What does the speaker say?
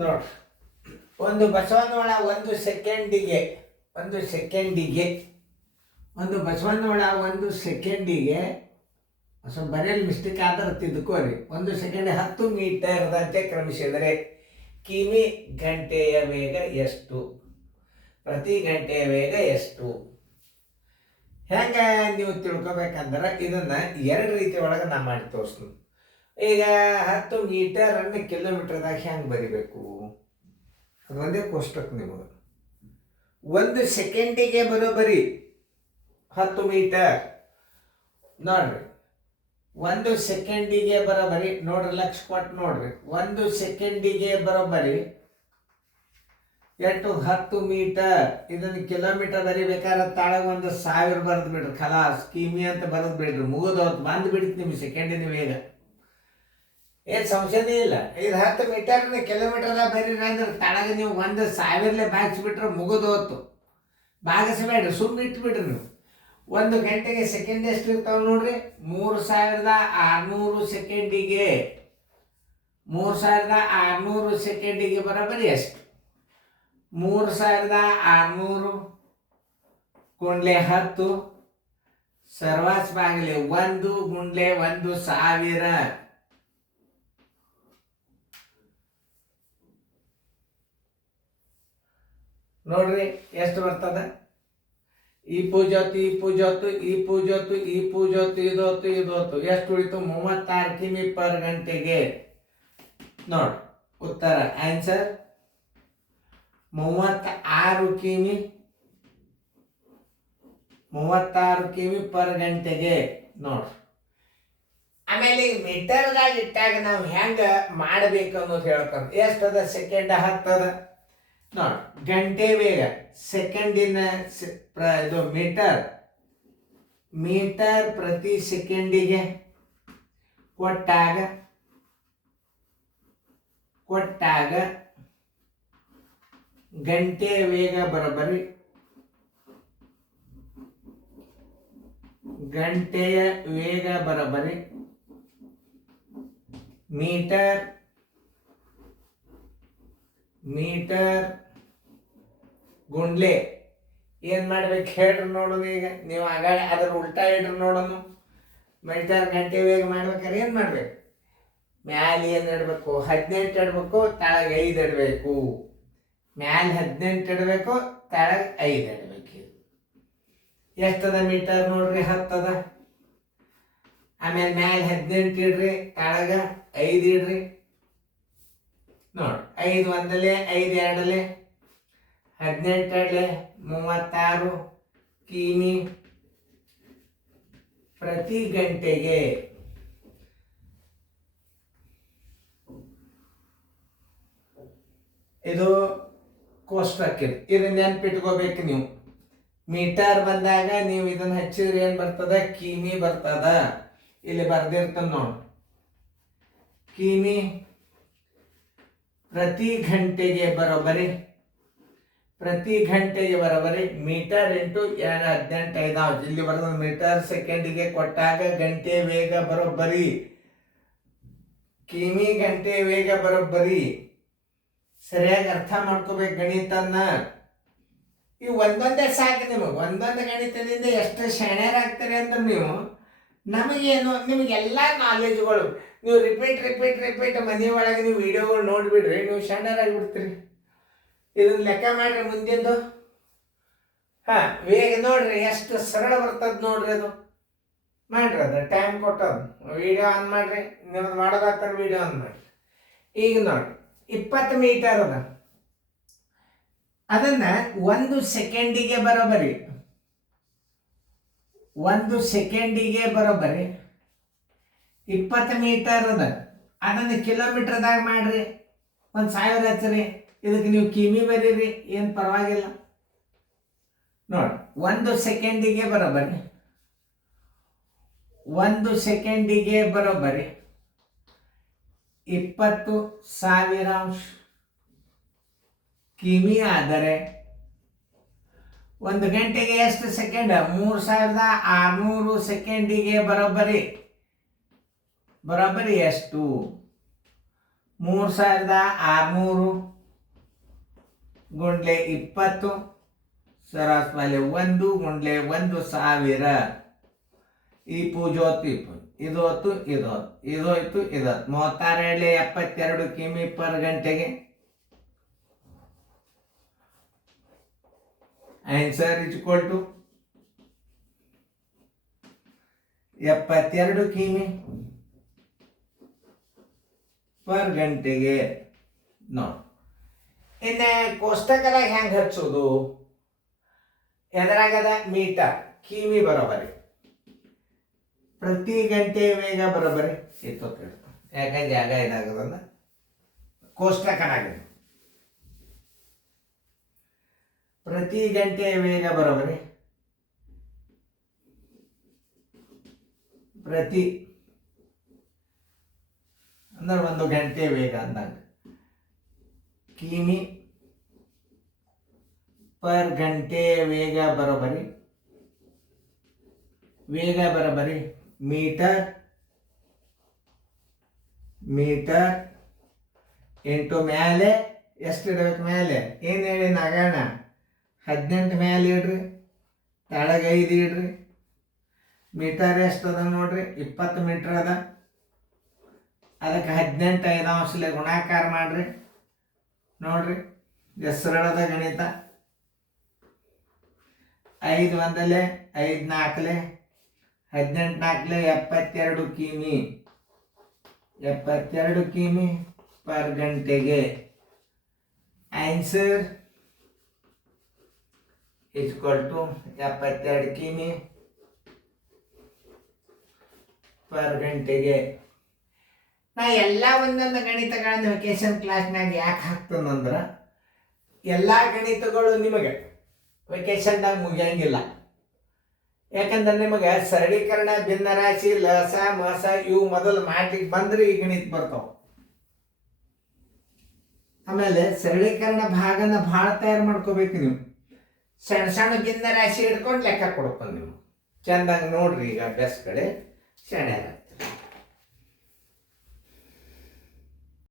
ನೋಡ್ರಿ, ಒಂದು ಬಸವನೊಳ ಒಂದು ಸೆಕೆಂಡಿಗೆ ಸ್ವಲ್ಪ ಬರೆಯಲ್ಲಿ ಮಿಸ್ಟೇಕ್ ಆದ್ರೆ ತಿದ್ಕೋರಿ. 1 ಸೆಕೆಂಡ್ 10 ಮೀಟರ್ದಂತೆ ಕ್ರಮಿಸಿದರೆ ಕಿಮಿ ಗಂಟೆಯ ವೇಗ ಎಷ್ಟು? ಪ್ರತಿ ಗಂಟೆಯ ವೇಗ ಎಷ್ಟು? ಹೆಂಗೆ ನೀವು ತಿಳ್ಕೊಬೇಕಂದ್ರೆ ಇದನ್ನು 2 ರೀತಿ ಒಳಗೆ ನಾ ಮಾಡಿ ತೋರಿಸ್ತೀನಿ. ಈಗ 10 ಮೀಟರನ್ನು ಕಿಲೋಮೀಟರ್ದಾಗ ಹೆಂಗೆ ಬರಿಬೇಕು? ಅದು ಒಂದೇ ಕೋಷ್ಟಕ ನಿಮಗೆ. 1 ಸೆಕೆಂಡಿಗೆ ಬರೋಬ್ಬರಿ 10 ಮೀಟರ್. ನೋಡ್ರಿ, 1 ಸೆಕೆಂಡಿಗೆ ಬರೋಬ್ಬರಿ, ನೋಡ್ರಿ ಲಕ್ಷ ಕೊಟ್ಟು ನೋಡ್ರಿ, 1 ಸೆಕೆಂಡಿಗೆ ಬರೋಬ್ಬರಿ ಎಷ್ಟು? 10 ಮೀಟರ್. ಇದನ್ನು ಕಿಲೋಮೀಟರ್ ಬರಿಬೇಕಾದ್ರೆ ತಾಳಗ 1000 ಬರೆದು ಬಿಡ್ರಿ, ಖಲಾಸ್ ಕಿಮಿ ಅಂತ ಬರೆದು ಬಿಡ್ರಿ, ಮುಗಿದೋತ್ ಬಂದು ಬಿಡ್ತು ನಿಮ್ಗೆ ಸೆಕೆಂಡಿನ ವೇಗ. ಏನು ಸಂಶಯನೇ ಇಲ್ಲ. ಇದು 10 ಮೀಟರ್ನ ಕಿಲೋಮೀಟರ್ದಾಗ ಬರೀರಿ ಅಂದ್ರೆ ತಳಗ ನೀವು 1000 ಬಾಗಿಸ್ಬಿಟ್ರೆ ಮುಗಿದೋತು. ಬಾಗಿಸ್ಬೇಡ್ರಿ, ಸುಮ್ಮನೆ ಇಟ್ಬಿಡ್ರಿ ನೀವು. 1 ಗಂಟೆಗೆ ಸೆಕೆಂಡ್ ಎಷ್ಟು ಇರ್ತಾವೆ ನೋಡ್ರಿ? 3600 ಸೆಕೆಂಡಿಗೆ. 3600 ಸೆಕೆಂಡಿಗೆ ಬರೋಬ್ಬರಿ ಎಷ್ಟು? 3600 ಗುಂಡ್ಲೆ 10 ಸರ್ವಾಸ್ ಬಾಗಿಲೆ 1 ಗುಂಡ್ಲೆ 1000. ನೋಡ್ರಿ ಎಷ್ಟು ಬರ್ತದ? ಈ ಪೂಜೊತ್ತು ಇದೊತ್ತು ಎಷ್ಟು ಉಳಿತು? 36 ಕಿಮಿ ಪರ್ ಗಂಟೆಗೆ. ನೋಡಿ ಉತ್ತರ, ಆನ್ಸರ್ 36 ಕಿಮಿ ಪರ್ ಗಂಟೆಗೆ. ನೋಡ್ರಿ, ಆಮೇಲೆ ಈ ಮೀಟರ್ದಾಗ ಇಟ್ಟಾಗ ನಾವು ಹೆಂಗೆ ಮಾಡಬೇಕು ಅನ್ನೋದು ಹೇಳ್ತಾರೆ. ಎಷ್ಟದ? ಸೆಕೆಂಡ್ 10 ಅದ. ನೋಡಿ, ಗಂಟೆ ವೇಗ ಸೆಕೆಂಡಿನ ಇದು ಮೀಟರ್ ಪ್ರತಿ ಸೆಕೆಂಡಿಗೆ ಕೊಟ್ಟಾಗ ಗಂಟೆಯ ವೇಗ ಬರೋಬ್ಬರಿ ಮೀಟರ್ ಗುಂಡ್ಲೆ ಏನು ಮಾಡ್ಬೇಕು ಹೇಳ್ರಿ ನೋಡೋಣ. ಈಗ ನೀವು ಆಗಾಗ ಅದ್ರ ಉಲ್ಟಾ ಇಡ್ರಿ ನೋಡೋಣ. ಮೀಟರ್ ಗಂಟೆ ವೇಗ ಮಾಡ್ಬೇಕಾದ್ರೆ ಏನು ಮಾಡ್ಬೇಕು? ಮ್ಯಾಲೆ ಏನು ಇಡಬೇಕು? 18 ಇಡಬೇಕು, ತಳಗೆ 5 ಇಡಬೇಕು. ಮ್ಯಾಲೆ 18 ಇಡಬೇಕು, ತಳಗೆ 5 ಇಡಬೇಕು. ಎಷ್ಟದ ಮೀಟರ್ ನೋಡ್ರಿ? 10 ಅದ. ಆಮೇಲೆ ಮ್ಯಾಲೆ 18 ಇಡ್ರಿ, ತಳಗ 5 ಇಡ್ರಿ. ನೋಡಿ, 5 ಒಂದಲೆ 5 ಎರಡಲೆ 18 ಎರಡಲೆ 36 ಕಿಮಿ ಪ್ರತಿ ಗಂಟೆಗೆ. ಇದು ಕೋಷ್ಟಕ. ಇದನ್ನ ನೆನ್ಪಿಟ್ಕೋಬೇಕು ನೀವು. ಮೀಟರ್ ಬಂದಾಗ ನೀವು ಇದನ್ನ ಹಚ್ಚಿದ್ರೆ ಏನು ಬರ್ತದ? ಕಿಮಿ ಬರ್ತದ. ಇಲ್ಲಿ ಬರ್ದಿರ್ತಾನೆ ನೋಡಿ, ಕಿಮಿ ಪ್ರತಿ ಗಂಟೆಗೆ ಬರೋಬ್ಬರಿ ಮೀಟರ್ ಇಂಟು 18 5. ಇಲ್ಲಿ ಬರೋದು ಮೀಟರ್ ಸೆಕೆಂಡಿಗೆ ಕೊಟ್ಟಾಗ ಗಂಟೆ ವೇಗ ಬರೋಬ್ಬರಿ ಕಿಮಿ ಗಂಟೆ ವೇಗ ಬರೋಬ್ಬರಿ. ಸರಿಯಾಗಿ ಅರ್ಥ ಮಾಡ್ಕೋಬೇಕು ಗಣಿತನ್ನ. ಇವು ಒಂದೊಂದೇ ಸಾಕು ನಿಮಗೆ. ಒಂದೊಂದು ಗಣಿತದಿಂದ ಎಷ್ಟು ಶಾಣ್ಯರಾಗ್ತಾರೆ ಅಂದ್ರೆ ನೀವು, ನಮಗೇನು ನಿಮಗೆಲ್ಲ ನಾಲೆಜ್ಗಳು ನೀವು ರಿಪೀಟ್ ಮನೆ ಒಳಗೆ ನೀವು ವಿಡಿಯೋಗಳು ನೋಡಿಬಿಡ್ರಿ, ನೀವು ಶಾಣ್ಯರಾಗಿಬಿಡ್ತೀರಿ. ಇದನ್ನ ಲೆಕ್ಕ ಮಾಡ್ರಿ ಮುಂದಿಂದು. ವೇಗ ನೋಡ್ರಿ ಎಷ್ಟು ಸರಳ ಬರ್ತದ ನೋಡ್ರಿ. ಅದು ಮಾಡ್ರಿ, ಅದು ಟೈಮ್ ಕೊಟ್ಟದು. ವಿಡಿಯೋ ಆನ್ ಮಾಡ್ರಿ, ನಿಮ್ದು ಮಾಡೋದಾಗ್ತಾರ ವಿಡಿಯೋ ಆನ್ ಮಾಡ್ರಿ. ಈಗ ನೋಡಿ, 20 ಮೀಟರ್ ಅದ. ಅದನ್ನ 1 ಸೆಕೆಂಡಿಗೆ ಬರೋಬ್ಬರಿ 20 ಮೀಟರ್ ಅದ. ಅದನ್ನು ಕಿಲೋಮೀಟರ್ದಾಗ ಮಾಡ್ರಿ, 1000 ಹಚ್ಚ್ರಿ. ಇದಕ್ಕೆ ನೀವು ಕಿಮಿ ಬರೀರಿ, ಏನು ಪರವಾಗಿಲ್ಲ. ನೋಡಿ, 1 ಸೆಕೆಂಡಿಗೆ ಬರೋಬ್ಬರಿ 20,000 ಕಿಮಿ ಆದರೆ 1 ಗಂಟೆಗೆ ಎಷ್ಟು ಸೆಕೆಂಡ್? 3600 ಸೆಕೆಂಡಿಗೆ ಬರೋಬ್ಬರಿ ಎಷ್ಟು? 3600 ಗುಂಡ್ಲೆ 20 ಸರಾಸ ಮೇಲೆ 1 ಗುಂಡ್ಲೆ 1000. ಈ ಪೂಜೆ ಹೊತ್ತು ಇದು ಹೊತ್ತು ಇದು ಹೊತ್ತು ಇದು ಹೋಯ್ತು ಇದು ಹೊತ್ತು 36 ಕಿಮಿ ಪರ್ ಗಂಟೆಗೆ. ಆನ್ಸರ್ ಇಸ್ ಈಕ್ವಲ್ ಟು 72 ಕಿಮಿ ಪರ್ ಗಂಟೆಗೆ. ನೋಡಿ ಇನ್ನು ಕೋಷ್ಟಕದಾಗ ಹೆಂಗೆ ಹಚ್ಚೋದು? ಎದರಾಗದ ಮೀಟರ್ ಕಿಮಿ ಬರೋಬರಿ, ಪ್ರತಿ ಗಂಟೆ ವೇಗ ಬರೋಬರಿ ಇತ್ತು. ಯಾಕಂದ್ರೆ ಜಾಗ ಏನಾಗದ ಕೋಷ್ಟಕನಾಗಿದೆ. ಪ್ರತಿ ಗಂಟೆ ವೇಗ ಬರೋಬರಿ ಪ್ರತಿ ಅಂದ್ರೆ 1 ಗಂಟೆ ವೇಗ ಅಂದಾಗ ಕಿಮಿ ಪರ್ ಗಂಟೆ ವೇಗ ಬರೋಬರಿ ಮೀಟರ್ ಇಂಟು ಮೇಲೆ ಎಷ್ಟು ಇಡ್ಬೇಕು? ಮೇಲೆ ಏನು ಹೇಳಿ ನಾಗಣ್ಣ? 18 ಮೇಲೆ ಇಡ್ರಿ, ಕೆಳಗೆ 5 ಇಡ್ರಿ. ಮೀಟರ್ ಎಷ್ಟು ಅದ ನೋಡ್ರಿ? 20 ಮೀಟರ್ ಅದ. ಅದಕ್ಕೆ 18 5 ಗುಣಾಕಾರ ಮಾಡ್ರಿ. ನೋಡ್ರಿ ಸರಳದ ಗಣಿತ. 5 1 5 4 18 4 72 ಕಿಮಿ 72 ಕಿಮಿ ಪರ್ ಗಂಟೆಗೆ. ಆನ್ಸರ್ ಈಕ್ವಲ್ ಟು 72 ಕಿಮಿ ಪರ್ ಗಂಟೆಗೆ. ನಾ ಎಲ್ಲ ಒಂದೊಂದು ಗಣಿತಗಳನ್ನ ವೆಕೇಶನ್ ಕ್ಲಾಸ್ನಾಗ ಯಾಕೆ ಹಾಕ್ತಂದ್ರೆ ಎಲ್ಲ ಗಣಿತಗಳು ನಿಮಗೆ ವೆಕೇಶನ್ದಾಗ ಮುಗಿಯಂಗಿಲ್ಲ. ಯಾಕಂದ್ರೆ ನಿಮಗೆ ಸರಳೀಕರಣ, ಭಿನ್ನರಾಶಿ, ಲಸ ಮಸ ಇವು ಮೊದಲು ಮಾಡ್ಲಿಕ್ಕೆ ಬಂದ್ರೆ ಈ ಗಣಿತ ಬರ್ತಾವ. ಆಮೇಲೆ ಸರಳೀಕರಣ ಭಾಗನ ಭಾಳ ತಯಾರು ಮಾಡ್ಕೋಬೇಕು ನೀವು. ಸಣ್ಣ ಸಣ್ಣ ಭಿನ್ನರಾಶಿ ಹಿಡ್ಕೊಂಡು ಲೆಕ್ಕ ಕೊಡ್ಕೊಂಡು ನೀವು ಚಂದಂಗೆ ನೋಡ್ರಿ. ಈಗ ಅಭ್ಯಾಸ ಕಡೆ ಶಾಣ್ಯಾರ.